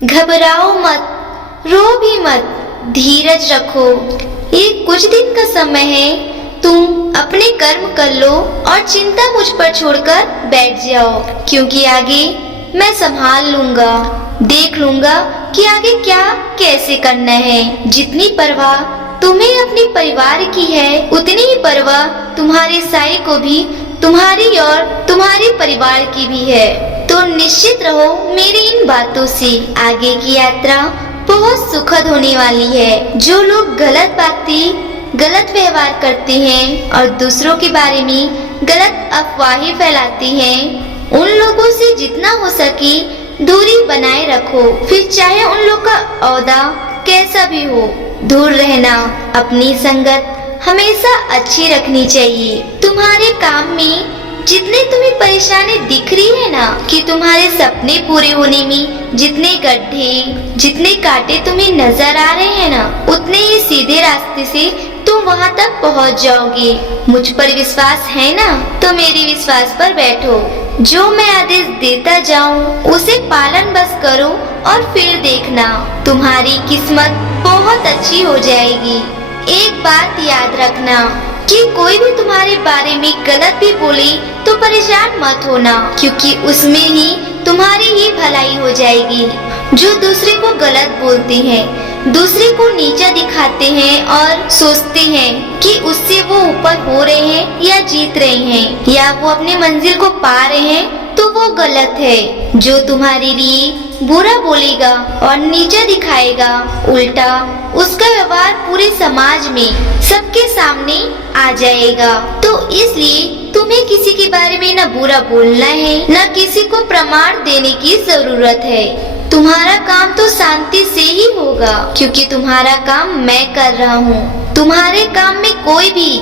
घबराओ मत, रो भी मत, धीरज रखो। ये कुछ दिन का समय है, तुम अपने कर्म कर लो और चिंता मुझ पर छोड़कर बैठ जाओ, क्योंकि आगे मैं संभाल लूंगा। देख लूंगा कि आगे क्या कैसे करना है। जितनी परवाह तुम्हें अपने परिवार की है, उतनी ही परवाह तुम्हारे साई को भी तुम्हारी और तुम्हारे परिवार की भी है। तो निश्चित रहो मेरी इन बातों से, आगे की यात्रा बहुत सुखद होने वाली है। जो लोग गलत बातें, गलत व्यवहार करते हैं और दूसरों के बारे में गलत अफवाहें फैलाते हैं, उन लोगों से जितना हो सके दूरी बनाए रखो। फिर चाहे उन लोग का ओहदा कैसा भी हो, दूर रहना। अपनी संगत हमेशा अच्छी रखनी चाहिए। तुम्हारे काम में जितने तुम्हें परेशानी दिख रही है ना, कि तुम्हारे सपने पूरे होने में जितने गड्ढे, जितने कांटे तुम्हें नजर आ रहे हैं ना, उतने ही सीधे रास्ते से तुम वहाँ तक पहुँच जाओगे। मुझ पर विश्वास है ना, तो मेरे विश्वास पर बैठो। जो मैं आदेश देता जाऊँ उसे पालन बस करो और फिर देखना तुम्हारी किस्मत बहुत अच्छी हो जाएगी। एक बात याद रखना कि कोई भी तुम्हारे बारे में गलत भी बोले तो परेशान मत होना, क्योंकि उसमें ही तुम्हारी ही भलाई हो जाएगी। जो दूसरे को गलत बोलते हैं, दूसरे को नीचा दिखाते हैं और सोचते हैं कि उससे वो ऊपर हो रहे हैं या जीत रहे हैं या वो अपनी मंजिल को पा रहे हैं, तो वो गलत है। जो तुम्हारे लिए बुरा बोलेगा और नीचा दिखाएगा, उल्टा उसका व्यवहार पूरे समाज में सबके सामने आ जाएगा। तो इसलिए तुम्हें किसी के बारे में न बुरा बोलना है, न किसी को प्रमाण देने की जरूरत है। तुम्हारा काम तो शांति से ही होगा, क्योंकि तुम्हारा काम मैं कर रहा हूँ। तुम्हारे काम में कोई भी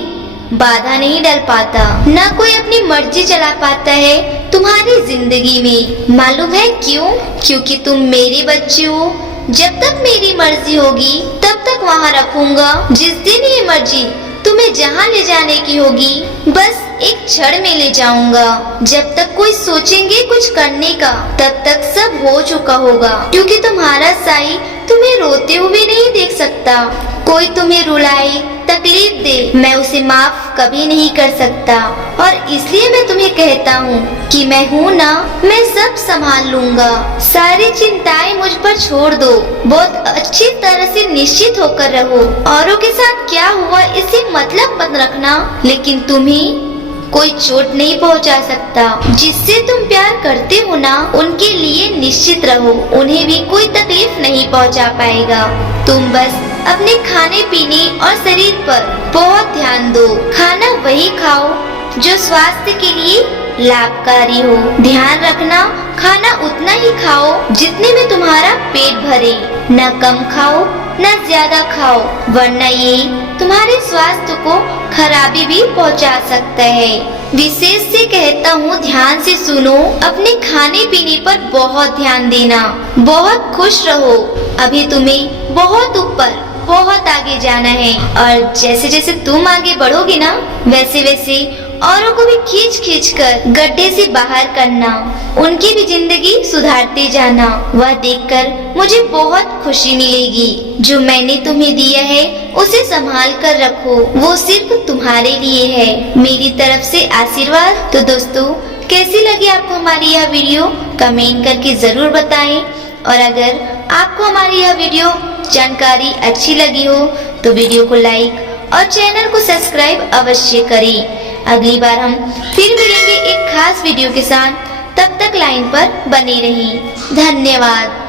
बाधा नहीं डल पाता, न कोई अपनी मर्जी चला पाता है तुम्हारी जिंदगी में। मालूम है क्यों? क्योंकि तुम मेरे बच्चे हो। जब तक मेरी मर्जी होगी तब तक वहाँ रखूंगा। जिस दिन ये मर्जी तुम्हें जहाँ ले जाने की होगी, बस एक क्षण में ले जाऊंगा। जब तक कोई सोचेंगे कुछ करने का, तब तक सब हो चुका होगा, क्योंकि तुम्हारा साई तुम्हें रोते हुए नहीं देख सकता। कोई तुम्हें रुलाए, तकलीफ दे, मैं उसे माफ कभी नहीं कर सकता। और इसलिए मैं तुम्हें कहता हूँ कि मैं हूँ ना, मैं सब संभाल लूंगा। सारी चिंताएं मुझ पर छोड़ दो। बहुत अच्छी तरह से निश्चित होकर रहो। औरों के साथ क्या हुआ इससे मतलब मत रखना, लेकिन तुम्हें कोई चोट नहीं पहुंचा सकता। जिससे तुम प्यार करते हो ना, उनके लिए निश्चित रहो, उन्हें भी कोई तकलीफ नहीं पहुंचा पाएगा। तुम बस अपने खाने पीने और शरीर पर बहुत ध्यान दो। खाना वही खाओ जो स्वास्थ्य के लिए लाभकारी हो। ध्यान रखना, खाना उतना ही खाओ जितने में तुम्हारा पेट भरे, न कम खाओ न ज्यादा खाओ, वरना ये तुम्हारे स्वास्थ्य को खराबी भी पहुंचा सकता है। विशेष से कहता हूँ, ध्यान से सुनो। अपने खाने पीने पर बहुत ध्यान देना। बहुत खुश रहो। अभी तुम्हें बहुत ऊपर, बहुत आगे जाना है, और जैसे जैसे तुम आगे बढ़ोगे ना, वैसे वैसे औरों को भी खींच खींच कर गड्ढे से बाहर करना, उनकी भी जिंदगी सुधारते जाना। वह देखकर मुझे बहुत खुशी मिलेगी। जो मैंने तुम्हें दिया है उसे संभाल कर रखो, वो सिर्फ तुम्हारे लिए है। मेरी तरफ से आशीर्वाद। तो दोस्तों, कैसी लगी आपको हमारी यह वीडियो, कमेंट करके जरूर बताएं। और अगर आपको हमारी यह वीडियो जानकारी अच्छी लगी हो तो वीडियो को लाइक और चैनल को सब्सक्राइब अवश्य करें। अगली बार हम फिर मिलेंगे एक खास वीडियो के साथ। तब तक लाइन पर बने रहिए। धन्यवाद।